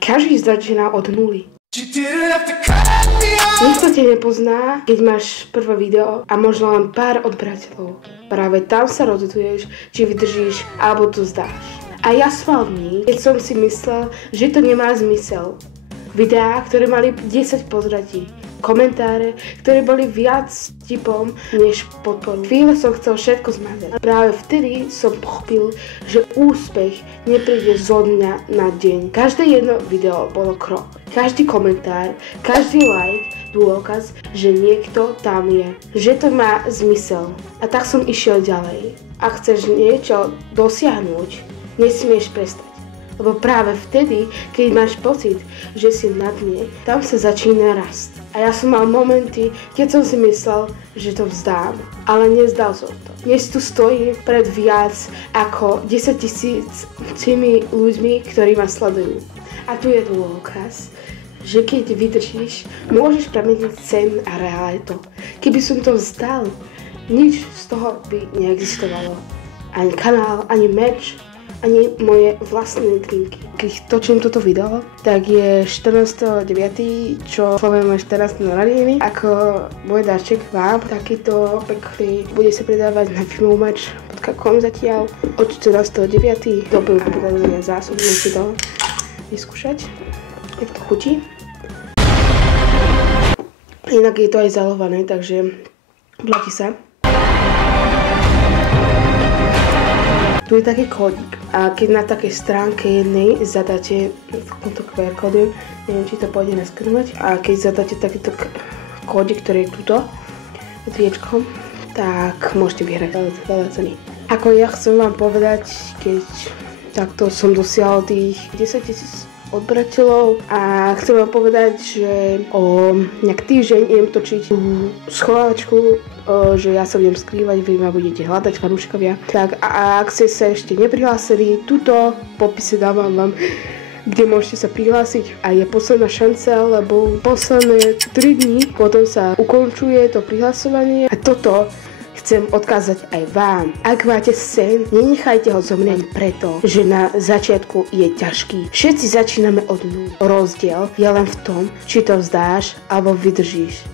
Každý začína od nuly. Nikto ťa nepozná, keď máš prvé video a možno len pár odberateľov. Práve tam sa rozhoduješ, či vydržíš alebo to zdáš. A ja som mal v nich, keď som si myslel, že to nemá zmysel. Videá, ktoré mali 10 pozradí. Komentáre, ktoré boli viac tipom než podporu. Chvíle som chcel všetko zmazať. Práve vtedy som pochopil, že úspech nepríde zo dňa na deň. Každé jedno video bolo krok. Každý komentár, každý like, dôkaz, že niekto tam je. Že to má zmysel. A tak som išiel ďalej. Ak chceš niečo dosiahnuť, nesmieš prestať. Lebo práve vtedy, keď máš pocit, že si na dne, tam sa začína rast. A ja som mal momenty, keď som si myslel, že to vzdám. Ale nezdal som to. Dnes tu stojím pred viac ako 10 000 ľuďmi, ktorí ma sledujú. A tu je dôkaz, že keď vydržíš, môžeš premeniť sen a realitu. Keby som to vzdal, nič z toho by neexistovalo. Ani kanál, ani merch, ani moje vlastné drinky. Keď točím toto video, tak je 14.9., čo slavujeme 14. narodeniny. Ako môj darček vám, takýto pekný, bude sa predávať na filmovač.com zatiaľ od 14.9. Dobrú povedané zásobu, musí to vyskúšať, jak to chutí. Inak je to aj zalované, takže platí sa. Tu je taký kódik a keď na takej stránke jednej zadáte takúto QR kódu, neviem, či to pôjde naskenovať, a keď zadáte takýto kódik, ktorý je tuto pod viečkom, tak môžete vyhrať veľa ceny. Ako ja chcem vám povedať, keď takto som dosiahol tých 10 000 odberateľov a chcem vám povedať, že o nejak týždeň idem točiť schovávačku, že ja sa budem skrývať, vy ma budete hľadať, fanúšikovia. Tak a ak ste sa ešte neprihlásili, tuto v popise dávam vám, kde môžete sa prihlásiť a je posledná šanca, lebo posledné 3 dní potom sa ukončuje to prihlasovanie a toto chcem odkázať aj vám. Ak máte sen, nenechajte ho zomrieť preto, že na začiatku je ťažký. Všetci začíname od nuly. Rozdiel je len v tom, či to vzdáš alebo vydržíš.